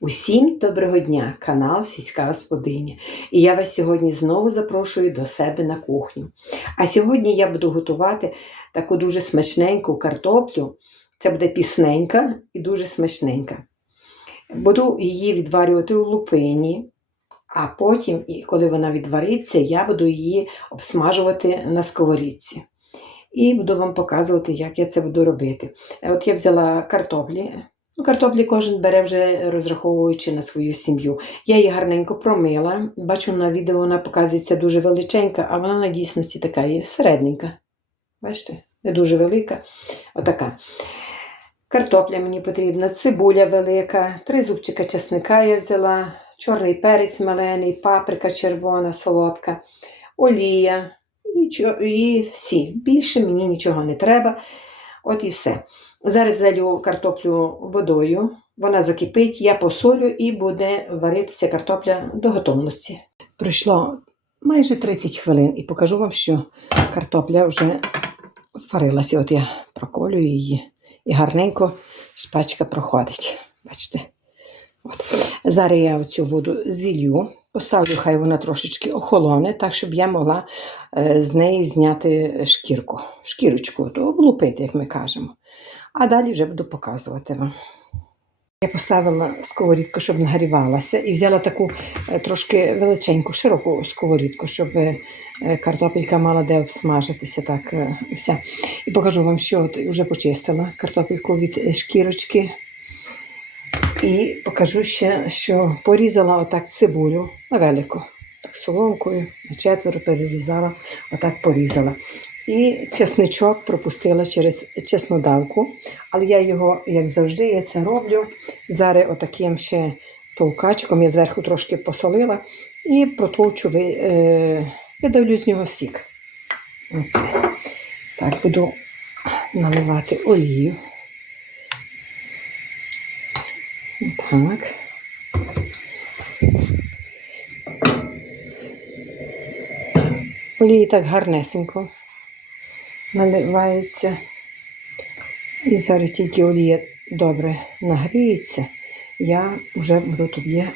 Усім доброго дня, канал Сільська Господиня. І я вас сьогодні знову запрошую до себе на кухню. А сьогодні я буду готувати таку дуже смачненьку картоплю. Це буде пісненька і дуже смачненька. Буду її відварювати у лупині, а потім, коли вона відвариться, я буду її обсмажувати на сковорідці. І буду вам показувати, як я це буду робити. От я взяла картоплі. Ну, картоплі кожен бере вже розраховуючи на свою сім'ю. Я її гарненько промила. Бачу, на відео вона показується дуже величенька, а вона на дійсності така є середненька. Бачите, не дуже велика. Отака. Картопля мені потрібна, цибуля велика, три зубчика чесника я взяла, чорний перець малений, паприка червона, солодка, олія і, і сіль. Більше мені нічого не треба. От і все. Зараз залю картоплю водою, вона закипить, я посолю і буде варитися картопля до готовності. Пройшло майже 30 хвилин і покажу вам, що картопля вже зварилася. От я проколюю її і гарненько шпачка проходить. Бачите? От. Зараз я цю воду зілью, поставлю, хай вона трошечки охолоне, так, щоб я могла е, з неї зняти шкірку, шкірочку, то облупити, як ми кажемо. А далі вже буду показувати вам. Я поставила сковорідку, щоб нагрівалася, і взяла таку е, трошки величеньку, широку сковорідку, щоб е, картопелька мала де обсмажитися. Так, е, і покажу вам, що вже почистила картопельку від е, шкірочки. І покажу ще, що порізала отак цибулю на велику, соломкою, на четверо перерізала, отак порізала. І чесничок пропустила через чеснодавку, але я його, як завжди, я це роблю. Зараз отаким ще товкачком я зверху трошки посолила і протовчу, ви- е, видавлю з нього сік. Оце. Так, буду наливати олію. Так. Олії так гарнесенько наливається. І зараз тільки олія добре нагріється, я вже буду туди,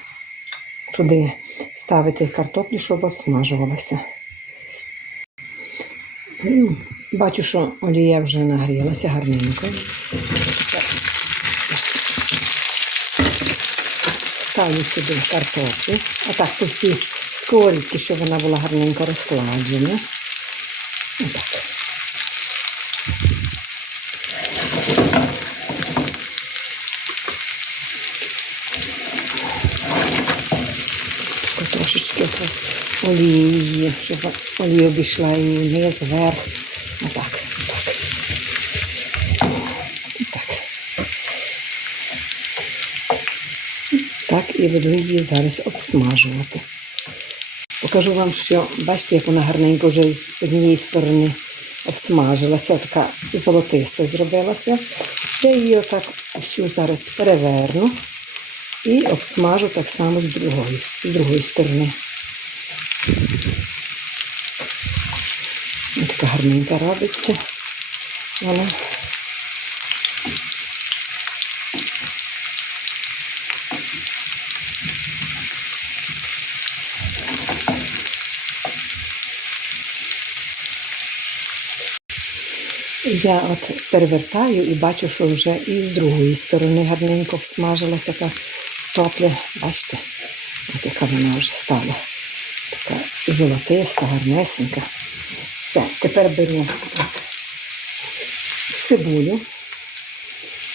туди ставити картоплю, щоб обсмажувалася. Бачу, що олія вже нагрілася гарненько. Ставлю сюди картоплю. Отак по всій сковорідці, щоб вона була гарненько розкладена. Отак. Так олії, щоб олія обійшла і вниз, вверх. Отак. Отак. Так. Так, і буду її зараз обсмажувати. Покажу вам, що бачите, як вона гарненько вже з однієї сторони обсмажилася, така золотиста зробилася. Я її отак всю зараз переверну і обсмажу так само з другої, з другої сторони. Гарненька робиться. Вона. Я от перевертаю і бачу, що вже і з другої сторони гарненько всмажилася та топля. Бачите, от яка вона вже стала. Така золотиста, гарнесенька. Все, тепер беру цибулю.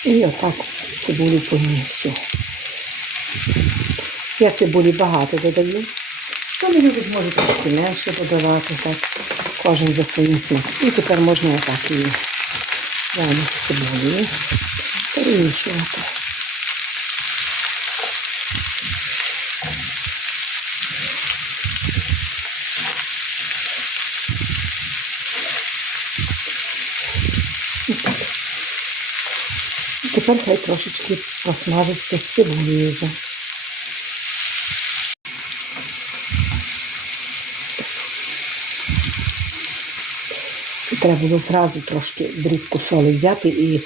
І отак цибулю по. Я цибулі багато додаю. Не любить, може трошки менше додавати, так. Кожен за своїм смаком. І тепер можна отак її замість цибулею перемішувати. Тепер хай трошечки посмажиться з цибулею вже. Треба було зразу трошки дрібку соли взяти і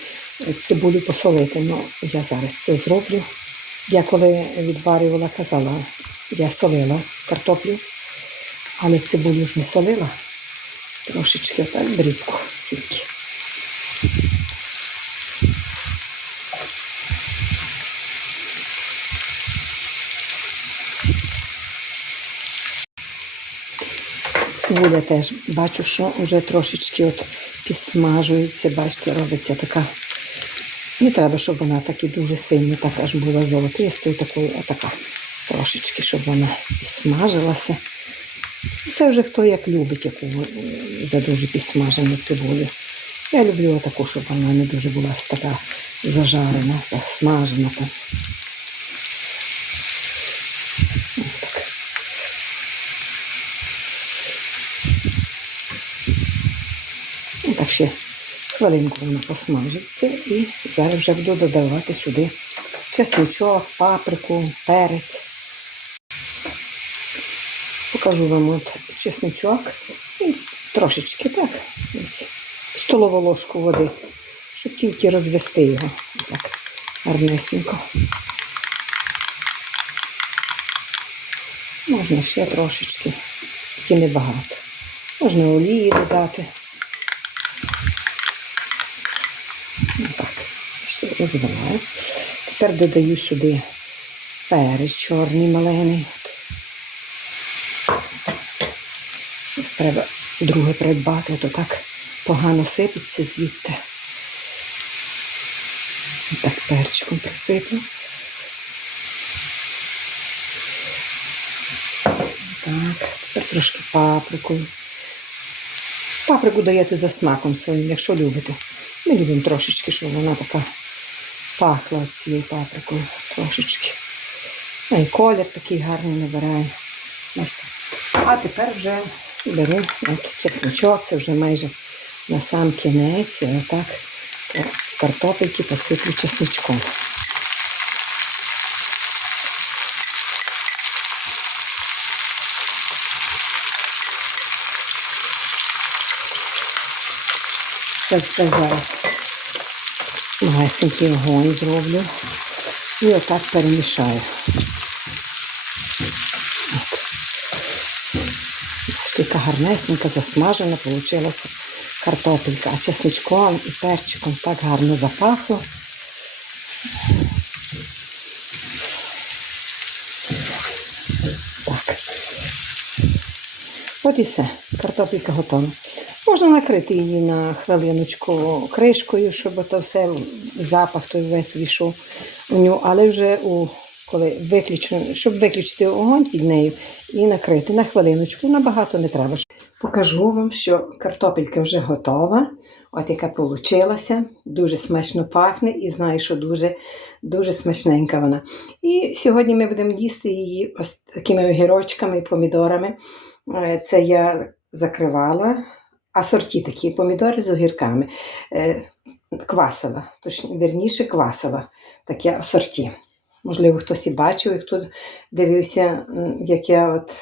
цибулю посолити. Ну, я зараз це зроблю. Я коли відварювала, казала, я солила картоплю, але цибулю ж не солила. Трошечки отак дрібку тільки. Цибуля теж бачу, що вже трошечки от підсмажується, бачите, робиться така. Не треба, щоб вона так і дуже сильно так аж була золотистою, такою, а така трошечки, щоб вона підсмажилася. Це вже хто як любить, яку е, за дуже підсмажену цибулю. Я люблю таку, щоб вона не дуже була така зажарена, засмажена. Ну, так ще хвилинку вона посмажиться і зараз вже буду додавати сюди чесничок, паприку, перець. Покажу вам от чесничок і трошечки так, столову ложку води, щоб тільки розвести його так гарнесенько. Можна ще трошечки, тільки небагато. Можна олії додати. Так, ще розвиваю. Тепер додаю сюди перець чорний малений. Ось треба друге придбати, а то так погано сипеться звідти. Так перчиком присиплю. Так, тепер трошки паприкою. Паприку даєте за смаком своїм, якщо любите. Ми любимо трошечки, щоб вона така пахла цією паприкою трошечки. Ну і колір такий гарний набирає. А тепер вже беру от, чесночок, це вже майже на сам кінець. І отак картопельки посиплю чесночком. Це все зараз малесенький огонь зроблю і отак перемішаю. От. Ще яка гарнесенька, засмажена вийшла картопелька, а чесничком і перчиком так гарно запахло. Так. От і все, картопелька готова. Можна накрити її на хвилиночку кришкою, щоб то все запах той весь війшов у нього, але вже у коли виключно, щоб виключити огонь під нею і накрити на хвилиночку, набагато не треба. Покажу вам, що картопелька вже готова. От яка вийшла, дуже смачно пахне і знаю, що дуже, дуже смачненька вона. І сьогодні ми будемо їсти її ось такими огірочками і помідорами. Е, Це я закривала асорті такі помідори з огірками. Е, Квасова, точніше, вірніше квасова, таке асорті. Можливо, хтось і бачив, і хто дивився, як я от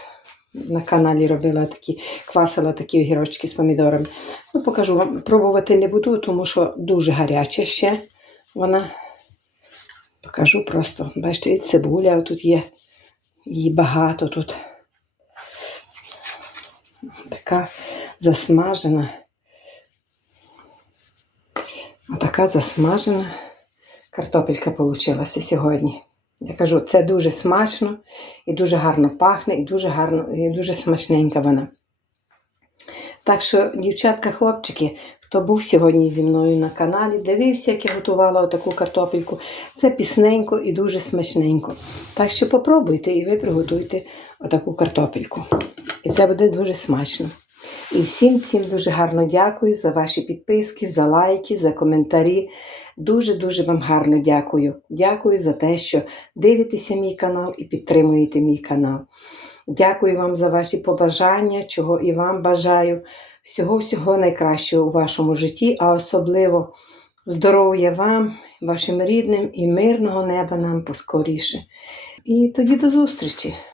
на каналі робила такі, квасила такі огірочки з помідорами. Ну, покажу вам, пробувати не буду, тому що дуже гаряча ще вона. Покажу просто. Бачите, і цибуля тут є, її багато тут. Така засмажена. Отака засмажена картопелька вийшла сьогодні. Я кажу, це дуже смачно і дуже гарно пахне, і дуже гарно, і дуже смачненька вона. Так що, дівчатка, хлопчики, хто був сьогодні зі мною на каналі, дивився, як я готувала отаку картопельку, це пісненько і дуже смачненько. Так що попробуйте і ви приготуйте отаку картопельку. І це буде дуже смачно. І всім всім дуже гарно дякую за ваші підписки, за лайки, за коментарі. Дуже-дуже вам гарно дякую. Дякую за те, що дивитеся мій канал і підтримуєте мій канал. Дякую вам за ваші побажання, чого і вам бажаю. Всього-всього найкращого у вашому житті, а особливо здоров'я вам, вашим рідним і мирного неба нам поскоріше. І тоді до зустрічі!